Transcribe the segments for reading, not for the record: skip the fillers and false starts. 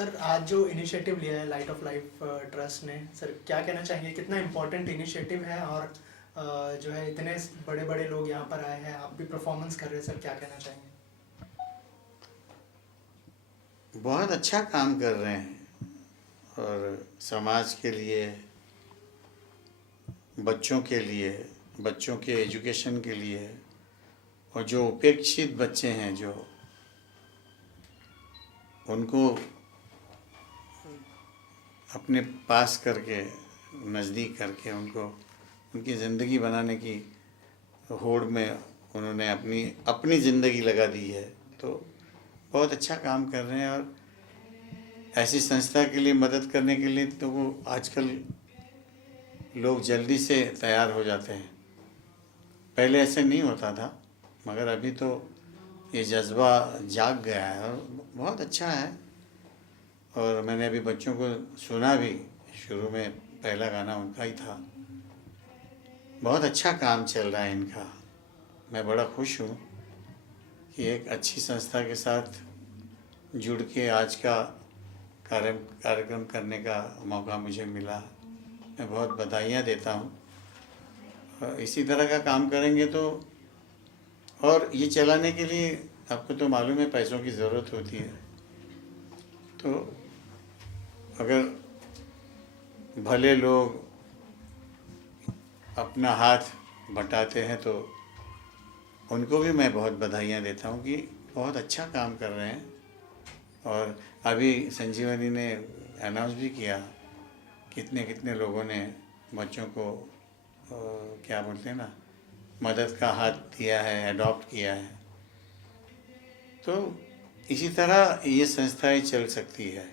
Sir आज जो initiative लिया है लाइट ऑफ लाइफ ट्रस्ट ने, सर क्या कहना चाहिए, कितना इम्पोर्टेंट इनिशिएटिव है और जो है इतने बड़े बड़े लोग यहाँ पर आए हैं, आप भी परफॉर्मेंस कर रहे हैं, सर क्या कहना चाहेंगे? बहुत अच्छा काम कर रहे हैं और समाज के लिए, बच्चों के लिए, बच्चों के एजुकेशन के लिए, और जो उपेक्षित बच्चे हैं जो उनको अपने पास करके, नज़दीक करके उनको उनकी ज़िंदगी बनाने की होड़ में उन्होंने अपनी ज़िंदगी लगा दी है। तो बहुत अच्छा काम कर रहे हैं और ऐसी संस्था के लिए मदद करने के लिए तो वो आजकल लोग जल्दी से तैयार हो जाते हैं। पहले ऐसे नहीं होता था, मगर अभी तो ये जज्बा जाग गया है और बहुत अच्छा है। और मैंने अभी बच्चों को सुना भी, शुरू में पहला गाना उनका ही था। बहुत अच्छा काम चल रहा है इनका। मैं बड़ा खुश हूँ कि एक अच्छी संस्था के साथ जुड़ के आज का कार्यक्रम करने का मौका मुझे मिला। मैं बहुत बधाइयाँ देता हूँ। इसी तरह का काम करेंगे तो, और ये चलाने के लिए आपको तो मालूम है पैसों की ज़रूरत होती है। तो अगर भले लोग अपना हाथ बटाते हैं तो उनको भी मैं बहुत बधाइयाँ देता हूँ कि बहुत अच्छा काम कर रहे हैं। और अभी संजीवनी ने अनाउंस भी किया कितने कितने लोगों ने बच्चों को क्या बोलते हैं ना, मदद का हाथ दिया है, अडॉप्ट किया है। तो इसी तरह ये संस्थाएं चल सकती है।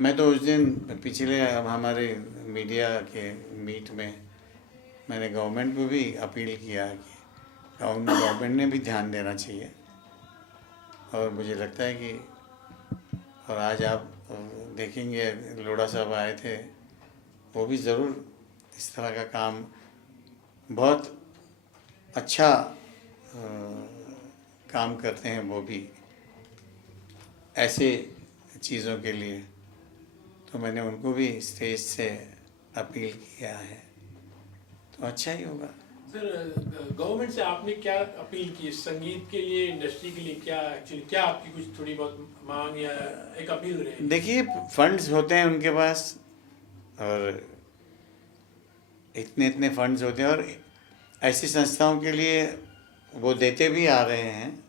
मैं तो उस दिन पिछले हमारे मीडिया के मीट में मैंने गवर्नमेंट को भी अपील किया कि गवर्नमेंट ने भी ध्यान देना चाहिए। और मुझे लगता है कि, और आज आप देखेंगे लोढ़ा साहब आए थे, वो भी ज़रूर इस तरह का काम बहुत अच्छा काम करते हैं वो भी ऐसे चीज़ों के लिए। तो मैंने उनको भी स्टेज से अपील किया है, तो अच्छा ही होगा। सर गवर्नमेंट से आपने क्या अपील की संगीत के लिए, इंडस्ट्री के लिए? क्या एक्चुअली क्या आपकी कुछ थोड़ी बहुत मांग या एक अपील रही? देखिए, फंड्स होते हैं उनके पास और इतने इतने फंड्स होते हैं और ऐसी संस्थाओं के लिए वो देते भी आ रहे हैं।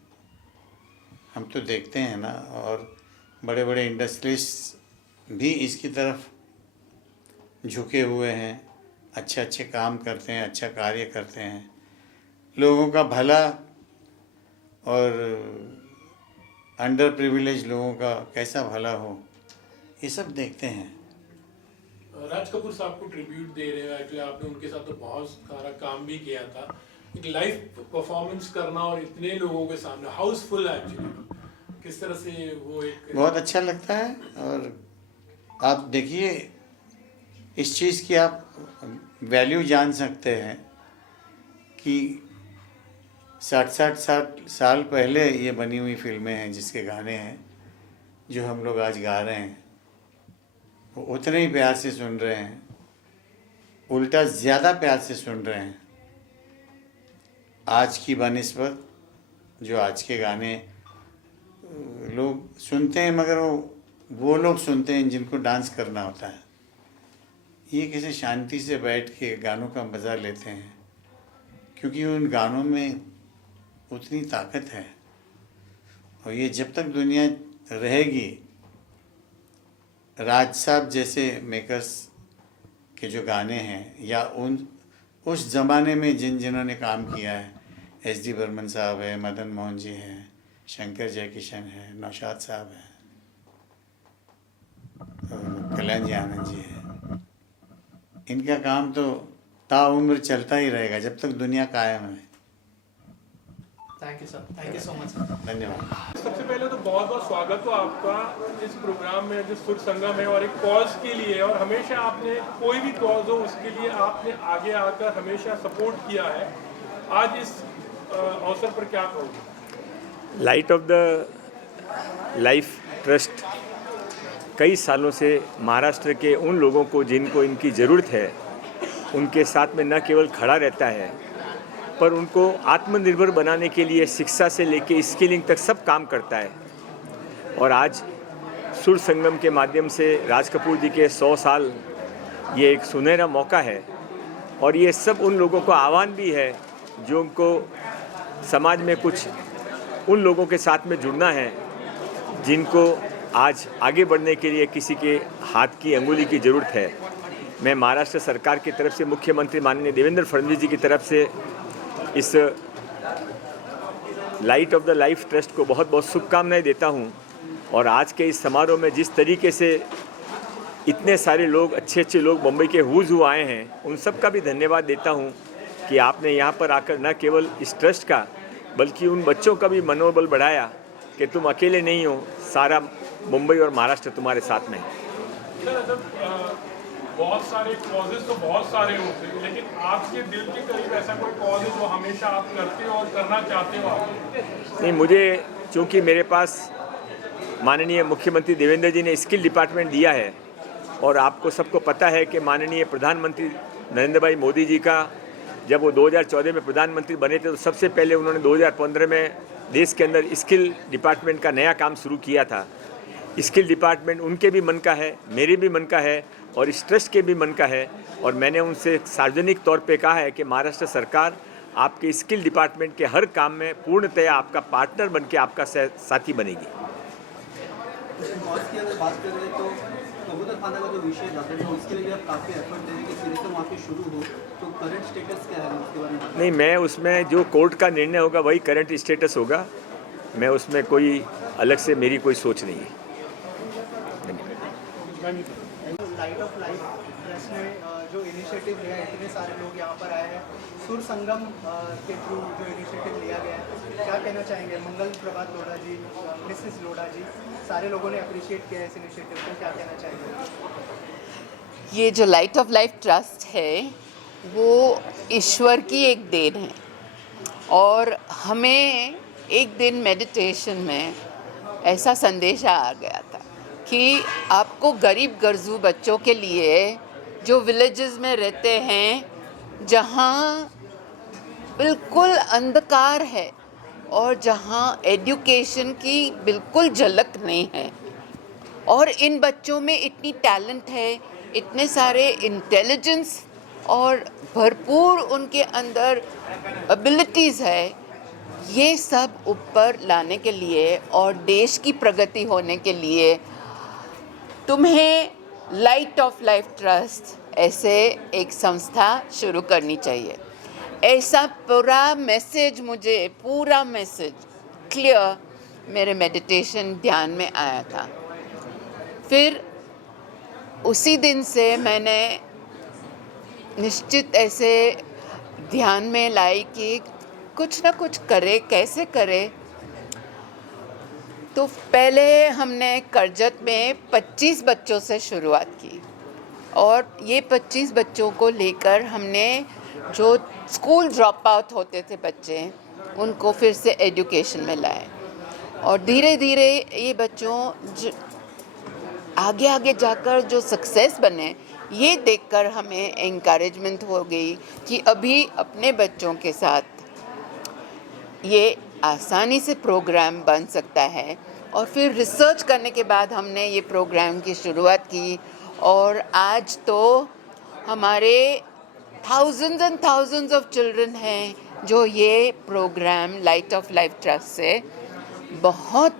हम तो देखते हैं ना, और बड़े बड़े इंडस्ट्रियलिस्ट भी इसकी तरफ झुके हुए हैं, अच्छे अच्छे काम करते हैं, अच्छा कार्य करते हैं, लोगों का भला और अंडर प्रिविलेज लोगों का कैसा भला हो, ये सब देखते हैं। राज कपूर साहब को ट्रिब्यूट दे रहे हैं, एक्चुअली आपने उनके साथ तो बहुत सारा काम भी किया था। एक लाइव परफॉर्मेंस करना और इतने लोगों के सामने, हाउसफुल एक्चुअली, किस तरह से वो एक बहुत अच्छा लगता है। और आप देखिए, इस चीज़ की आप वैल्यू जान सकते हैं कि 60 साल पहले ये बनी हुई फिल्में हैं जिसके गाने हैं, जो हम लोग आज गा रहे हैं, वो उतने ही प्यार से सुन रहे हैं, उल्टा ज़्यादा प्यार से सुन रहे हैं आज की बनिस्बत। जो आज के गाने लोग सुनते हैं, मगर वो लोग सुनते हैं जिनको डांस करना होता है। ये कैसे शांति से बैठ के गानों का मज़ा लेते हैं, क्योंकि उन गानों में उतनी ताकत है। और ये जब तक दुनिया रहेगी, राज साहब जैसे मेकर्स के जो गाने हैं, या उस ज़माने में जिन्होंने काम किया है, एस डी बर्मन साहब है, मदन मोहन जी हैं, शंकर जयकिशन है, नौशाद साहब हैं, कल्याण जी आनंद जी हैं, इनका काम तो ताउम्र चलता ही रहेगा जब तक दुनिया कायम है। Thank you sir, thank you so much sir. धन्यवाद। सबसे पहले तो बहुत बहुत स्वागत हो आपका इस प्रोग्राम में जो सुर संगम है, और एक कॉज के लिए, और हमेशा आपने कोई भी कॉज हो उसके लिए आपने आगे आकर हमेशा सपोर्ट किया है। आज इस अवसर पर क्या कहोगे? Light of the life trust कई सालों से महाराष्ट्र के उन लोगों को जिनको इनकी ज़रूरत है उनके साथ में न केवल खड़ा रहता है पर उनको आत्मनिर्भर बनाने के लिए शिक्षा से लेके स्किलिंग तक सब काम करता है। और आज सुर संगम के माध्यम से राज कपूर जी के 100 साल ये एक सुनहरा मौका है और ये सब उन लोगों को आह्वान भी है जो उनको समाज में कुछ उन लोगों के साथ में जुड़ना है जिनको आज आगे बढ़ने के लिए किसी के हाथ की अंगुली की ज़रूरत है। मैं महाराष्ट्र सरकार की तरफ से मुख्यमंत्री माननीय देवेंद्र फडणवीस जी की तरफ से इस light of the life trust को बहुत बहुत शुभकामनाएं देता हूं और आज के इस समारोह में जिस तरीके से इतने सारे लोग अच्छे लोग मुंबई के हुज हु आए हैं उन सब का भी धन्यवाद देता हूं कि आपने यहां पर आकर न केवल इस ट्रस्ट का बल्कि उन बच्चों का भी मनोबल बढ़ाया कि तुम अकेले नहीं हो, सारा मुंबई और महाराष्ट्र तुम्हारे साथ में है। बहुत सारे कॉजेज तो बहुत सारे होते हैं, लेकिन आपके दिल के करीब ऐसा कोई कॉज है जो हमेशा आप करते हो और करना चाहते हो आप? नहीं, मुझे चूँकि मेरे पास माननीय मुख्यमंत्री देवेंद्र जी ने स्किल डिपार्टमेंट दिया है और आपको सबको पता है कि माननीय प्रधानमंत्री नरेंद्र भाई मोदी जी का जब वो 2014 में प्रधानमंत्री बने थे तो सबसे पहले उन्होंने 2015 में देश के अंदर स्किल डिपार्टमेंट का नया काम शुरू किया था। स्किल डिपार्टमेंट उनके भी मन का है, मेरे भी मन का है और इस ट्रस्ट के भी मन का है और मैंने उनसे सार्वजनिक तौर पे कहा है कि महाराष्ट्र सरकार आपके स्किल डिपार्टमेंट के हर काम में पूर्णतया आपका पार्टनर बन के आपका साथी बनेगी। बात कर रहे हैं तो कबूतर खाना का जो विषय था तो उसके लिए आप काफ़ी एफर्ट दे रहे हैं कि सिरे से वहाँ पे शुरू हो, तो करंट स्टेटस क्या है उसके बारे में? नहीं, मैं उसमें जो कोर्ट का निर्णय होगा वही करंट स्टेटस होगा, मैं उसमें कोई अलग से मेरी कोई सोच नहीं है। लाइट ऑफ लाइफ ट्रस्ट ने जो इनिशिएटिव लिया है, इतने सारे लोग यहाँ पर आए हैं, सुर संगम के थ्रू जो इनिशिएटिव लिया गया है, क्या कहना चाहेंगे? मंगल प्रभात लोढ़ा जी, मिसेस लोढ़ा जी, सारे लोगों ने अप्रिशिएट किया है इस इनिशिएटिव को, क्या कहना चाहेंगे? ये जो लाइट ऑफ लाइफ ट्रस्ट है वो ईश्वर की एक देन है और हमें एक दिन मेडिटेशन में ऐसा संदेश आ गया था कि आपको गरीब गर्जू बच्चों के लिए जो विलेजेस में रहते हैं जहाँ बिल्कुल अंधकार है और जहाँ एजुकेशन की बिल्कुल झलक नहीं है और इन बच्चों में इतनी टैलेंट है, इतने सारे इंटेलिजेंस और भरपूर उनके अंदर एबिलिटीज़ है, ये सब ऊपर लाने के लिए और देश की प्रगति होने के लिए तुम्हें लाइट ऑफ लाइफ ट्रस्ट ऐसे एक संस्था शुरू करनी चाहिए। ऐसा पूरा मैसेज क्लियर मेरे मेडिटेशन ध्यान में आया था। फिर उसी दिन से मैंने निश्चित ऐसे ध्यान में लाई कि कुछ ना कुछ करे, कैसे करे। तो पहले हमने करजत में 25 बच्चों से शुरुआत की और ये 25 बच्चों को लेकर हमने जो स्कूल ड्रॉप आउट होते थे बच्चे, उनको फिर से एजुकेशन में लाए और धीरे धीरे ये बच्चों आगे जाकर जो सक्सेस बने, ये देखकर हमें एनकरेजमेंट हो गई कि अभी अपने बच्चों के साथ ये आसानी से प्रोग्राम बन सकता है। और फिर रिसर्च करने के बाद हमने ये प्रोग्राम की शुरुआत की और आज तो हमारे thousands and thousands of children हैं जो ये program light of life trust से बहुत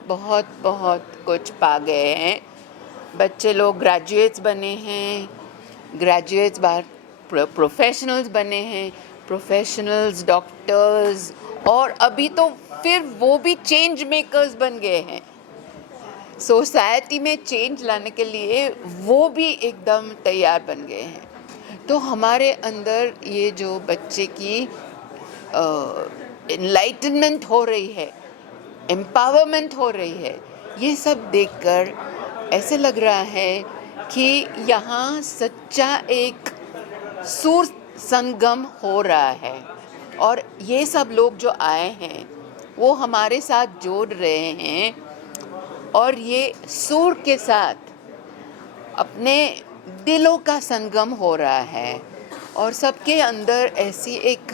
कुछ पा गए हैं। बच्चे लोग ग्रेजुएट्स बने हैं, ग्रेजुएट्स बाहर प्रोफेशनल्स बने हैं, प्रोफेशनल्स डॉक्टर्स और अभी तो फिर वो भी चेंज मेकर्स बन गए हैं। सोसाइटी में चेंज लाने के लिए वो भी एकदम तैयार बन गए हैं। तो हमारे अंदर ये जो बच्चे की एनलाइटनमेंट हो रही है, एम्पावरमेंट हो रही है, ये सब देखकर ऐसे लग रहा है कि यहाँ सच्चा एक सुर संगम हो रहा है और ये सब लोग जो आए हैं वो हमारे साथ जोड़ रहे हैं और ये सुर के साथ अपने दिलों का संगम हो रहा है और सबके अंदर ऐसी एक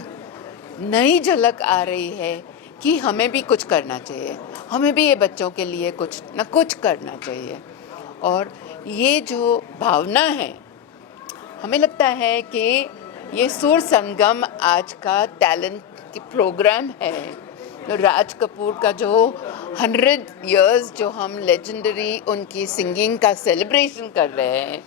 नई झलक आ रही है कि हमें भी कुछ करना चाहिए, हमें भी ये बच्चों के लिए कुछ न कुछ करना चाहिए। और ये जो भावना है, हमें लगता है कि ये सुर संगम आज का टैलेंट की प्रोग्राम है। तो राज कपूर का जो 100 इयर्स जो हम लेजेंडरी उनकी सिंगिंग का सेलिब्रेशन कर रहे हैं,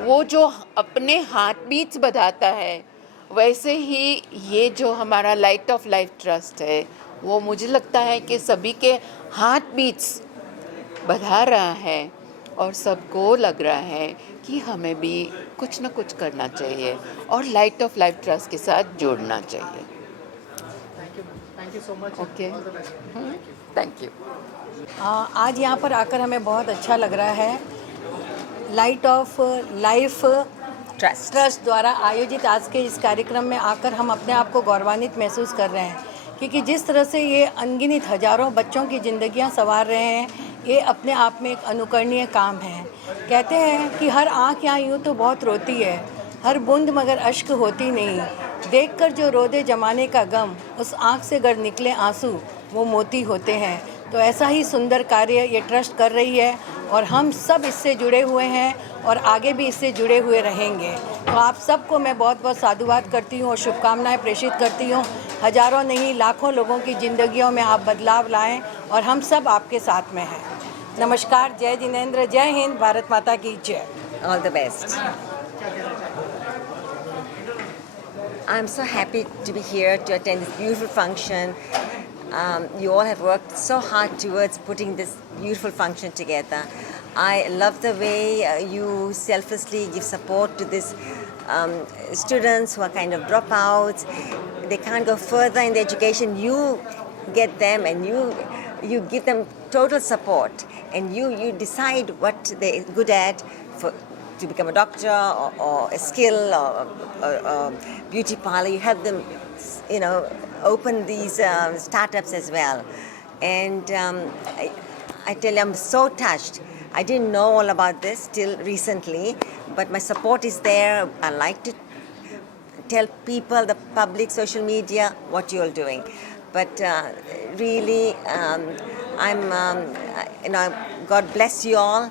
वो जो अपने हार्ट बीट्स बढ़ाता है, वैसे ही ये जो हमारा लाइट ऑफ लाइफ ट्रस्ट है, वो मुझे लगता है कि सभी के हार्ट बीट्स बढ़ा रहा है और सबको लग रहा है कि हमें भी कुछ न कुछ करना चाहिए और लाइट ऑफ लाइफ ट्रस्ट के साथ जोड़ना चाहिए। Thank you so much. Okay, all the best. Thank you. आज यहाँ पर आकर हमें बहुत अच्छा लग रहा है। लाइट ऑफ लाइफ ट्रस्ट द्वारा आयोजित आज के इस कार्यक्रम में आकर हम अपने आप को गौरवान्वित महसूस कर रहे हैं, क्योंकि जिस तरह से ये अनगिनत हजारों बच्चों की ज़िंदगियाँ संवार रहे हैं, ये अपने आप में एक अनुकरणीय काम है। कहते हैं कि हर आँख यहाँ यूँ तो बहुत रोती है, हर बूंद मगर अश्क होती नहीं। देखकर जो रोदे जमाने का गम, उस आँख से गर निकले आंसू वो मोती होते हैं। तो ऐसा ही सुंदर कार्य ये ट्रस्ट कर रही है और हम सब इससे जुड़े हुए हैं और आगे भी इससे जुड़े हुए रहेंगे। तो आप सबको मैं बहुत बहुत साधुवाद करती हूँ और शुभकामनाएं प्रेषित करती हूँ। हजारों नहीं लाखों लोगों की ज़िंदगियों में आप बदलाव लाएं और हम सब आपके साथ में हैं। नमस्कार, जय जिनेंद्र, जय हिंद, भारत माता की जय। All the best. I'm so happy to be here to attend this beautiful function. You all have worked so hard towards putting this beautiful function together. I love the way you selflessly give support to these students who are kind of dropouts. They can't go further in the education. You get them and you give them total support, and you decide what they're good at to become a doctor or a skill or a beauty parlor. You help them, open these startups as well. And I tell you, I'm so touched. I didn't know all about this till recently, but my support is there. I like to tell people, the public, social media, what you're doing. But really, God bless you all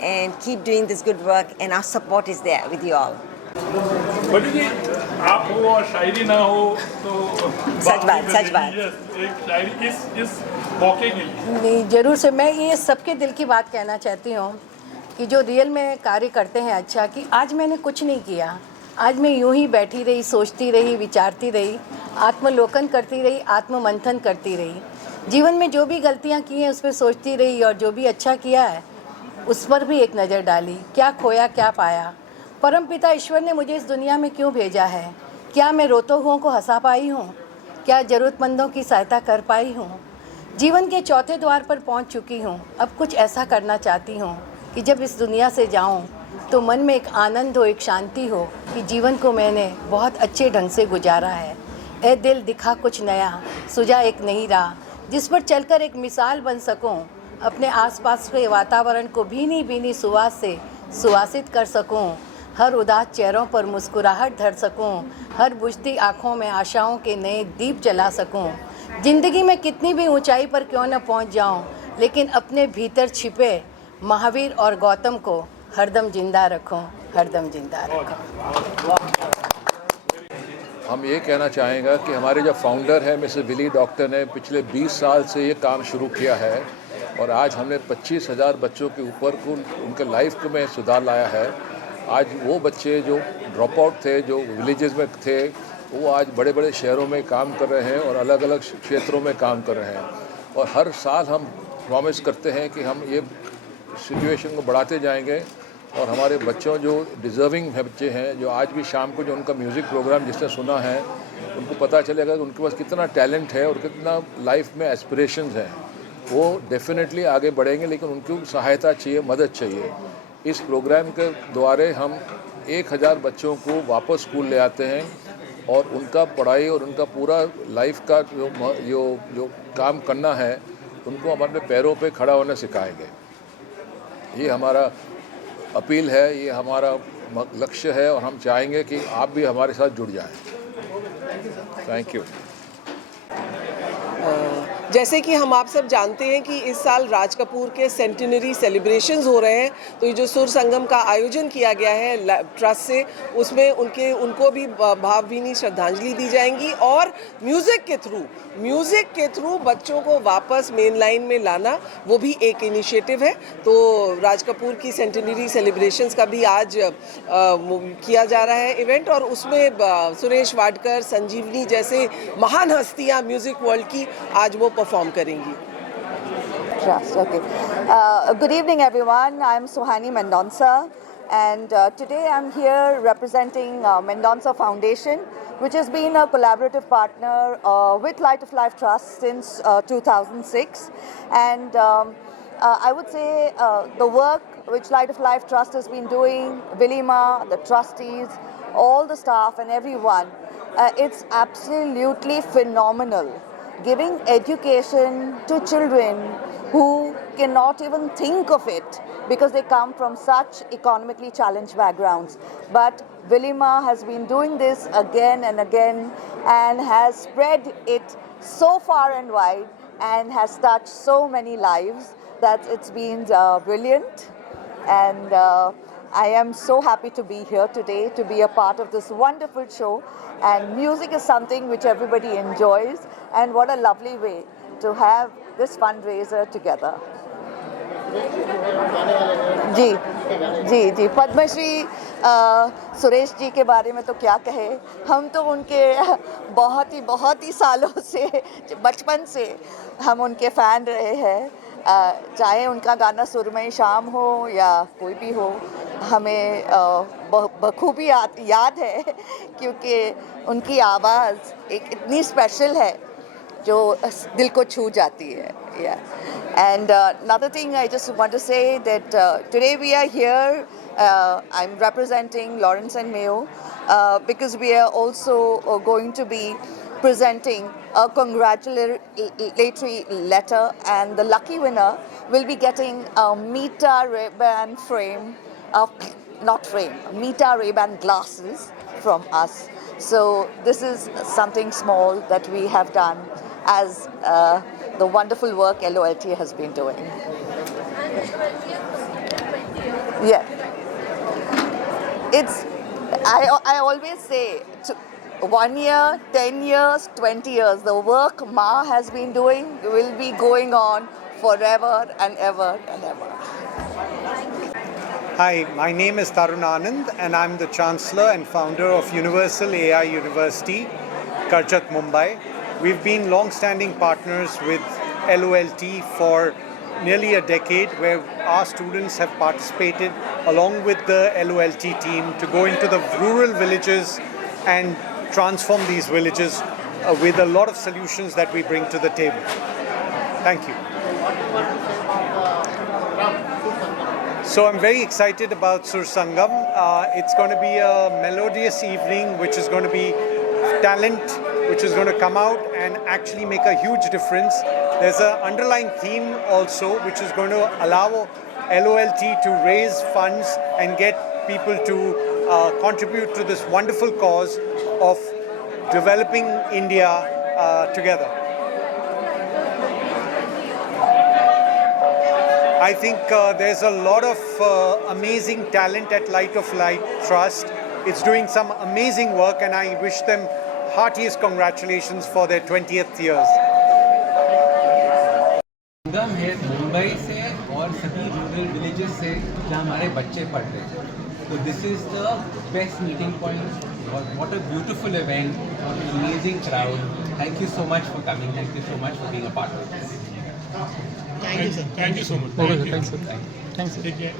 and keep doing this good work, and our support is there with you all. बड़ी जी, आप हो और शायरी ना हो तो सच बात। एक शायरी इस मौके के लिए नहीं, ज़रूर से मैं ये सबके दिल की बात कहना चाहती हूँ कि जो रियल में कार्य करते हैं अच्छा, कि आज मैंने कुछ नहीं किया, आज मैं यूं ही बैठी रही, सोचती रही, विचारती रही, आत्मलोकन करती रही, आत्ममंथन करती रही। जीवन में जो भी गलतियाँ की हैं उस पर सोचती रही और जो भी अच्छा किया है उस पर भी एक नज़र डाली। क्या खोया क्या पाया, परमपिता ईश्वर ने मुझे इस दुनिया में क्यों भेजा है, क्या मैं रोते हुओं को हंसा पाई हूँ, क्या ज़रूरतमंदों की सहायता कर पाई हूँ। जीवन के चौथे द्वार पर पहुँच चुकी हूँ। अब कुछ ऐसा करना चाहती हूँ कि जब इस दुनिया से जाऊँ तो मन में एक आनंद हो, एक शांति हो कि जीवन को मैंने बहुत अच्छे ढंग से गुजारा है। ए दिल दिखा कुछ नया, सुझा एक नई राह, जिस पर चलकर एक मिसाल बन सकूं, अपने आसपास के वातावरण को भीनी भीनी सुवास से सुवासित कर सकूं, हर उदास चेहरों पर मुस्कुराहट धर सकूं, हर बुझती आँखों में आशाओं के नए दीप जला सकूं। ज़िंदगी में कितनी भी ऊंचाई पर क्यों न पहुंच जाऊं, लेकिन अपने भीतर छिपे महावीर और गौतम को हरदम जिंदा रखूं, हरदम जिंदा रखूं। हम ये कहना चाहेंगे कि हमारे जो फाउंडर हैं मिस्टर विली डॉक्टर ने पिछले 20 साल से ये काम शुरू किया है और आज हमने 25,000 बच्चों के ऊपर को उनके लाइफ में सुधार लाया है। आज वो बच्चे जो ड्रॉप आउट थे, जो विलेजेस में थे, वो आज बड़े बड़े शहरों में काम कर रहे हैं और अलग अलग क्षेत्रों में काम कर रहे हैं। और हर साल हम प्रॉमिस करते हैं कि हम ये सिचुएशन को बढ़ाते जाएंगे और हमारे बच्चों जो डिज़र्विंग बच्चे हैं, जो आज भी शाम को जो उनका म्यूज़िक प्रोग्राम जिसने सुना है, उनको पता चलेगा कि उनके पास कितना टैलेंट है और कितना लाइफ में एस्पिरेशंस हैं। वो डेफिनेटली आगे बढ़ेंगे, लेकिन उनको सहायता चाहिए, मदद चाहिए। इस प्रोग्राम के द्वारा हम 1000 बच्चों को वापस स्कूल ले आते हैं और उनका पढ़ाई और उनका पूरा लाइफ का जो काम करना है, उनको हम अपने पैरों पे खड़ा होना सिखाएंगे। ये हमारा अपील है, ये हमारा लक्ष्य है और हम चाहेंगे कि आप भी हमारे साथ जुड़ जाएं। Thank you. जैसे कि हम आप सब जानते हैं कि इस साल राज कपूर के सेंटिनरी सेलिब्रेशंस हो रहे हैं, तो ये जो सुर संगम का आयोजन किया गया है ट्रस्ट से, उसमें उनको भी भावभीनी श्रद्धांजलि दी जाएंगी और म्यूज़िक के थ्रू बच्चों को वापस मेन लाइन में लाना, वो भी एक इनिशिएटिव है। तो राज कपूर की सेंटिनरी सेलिब्रेशंस का भी आज किया जा रहा है इवेंट, और उसमें सुरेश वाडकर, संजीवनी जैसे महान हस्तियाँ म्यूज़िक वर्ल्ड की आज वो परफॉर्म करेंगी। Trust, okay. Good evening, everyone. I'm Suhani Mendonca, and today I'm here representing Mendonca Foundation, which has been a collaborative partner with Light of Life Trust since 2006. And I would say the work which Light of Life Trust has been doing, Vilima, the trustees, all the staff and everyone, it's absolutely phenomenal. Giving education to children who cannot even think of it because they come from such economically challenged backgrounds. But Vilima has been doing this again and again and has spread it so far and wide and has touched so many lives that it's been brilliant. And I am so happy to be here today, to be a part of this wonderful show. And music is something which everybody enjoys, and what a lovely way to have this fundraiser together. जी पद्मश्री सुरेश जी के बारे में तो क्या कहे, हम तो उनके बहुत ही सालों से, बचपन से हम उनके फ़ैन रहे हैं। चाहे उनका गाना सुरमई शाम हो या कोई भी हो, हमें बखूबी याद है, क्योंकि उनकी आवाज़ एक इतनी स्पेशल है जो दिल को छू जाती है। And another thing I just want to say that today we are here, I'm representing Lawrence and Mayo because we are also going to be presenting a congratulatory letter, and the lucky winner will be getting a Meta Ray-Ban Meta Ray-Ban glasses from us. So this is something small that we have done as the wonderful work LOLT has been doing. Yeah. I always say, 1 year, 10 years, 20 years, the work Ma has been doing will be going on forever and ever and ever. Hi, my name is Tarun Anand and I'm the Chancellor and founder of Universal AI University, Karjat, Mumbai. We've been long-standing partners with LOLT for nearly a decade, where our students have participated along with the LOLT team to go into the rural villages and transform these villages with a lot of solutions that we bring to the table. Thank you. So I'm very excited about Sur Sangam. It's going to be a melodious evening, which is going to be talent, which is going to come out and actually make a huge difference. There's an underlying theme also, which is going to allow LOLT to raise funds and get people to contribute to this wonderful cause of developing India together. I think there's a lot of amazing talent at Light of Life Trust. It's doing some amazing work, and I wish them heartiest congratulations for their 20th years. संगम है मुंबई से और सभी rural villages से जहाँ हमारे बच्चे पढ़ते हैं, तो this is the best meeting point. What a beautiful event, what an amazing crowd. Thank you so much for coming. Thank you so much for being a part of this. Thank you, sir. Thank you so much. Okay, thanks, sir. Thanks. Take care.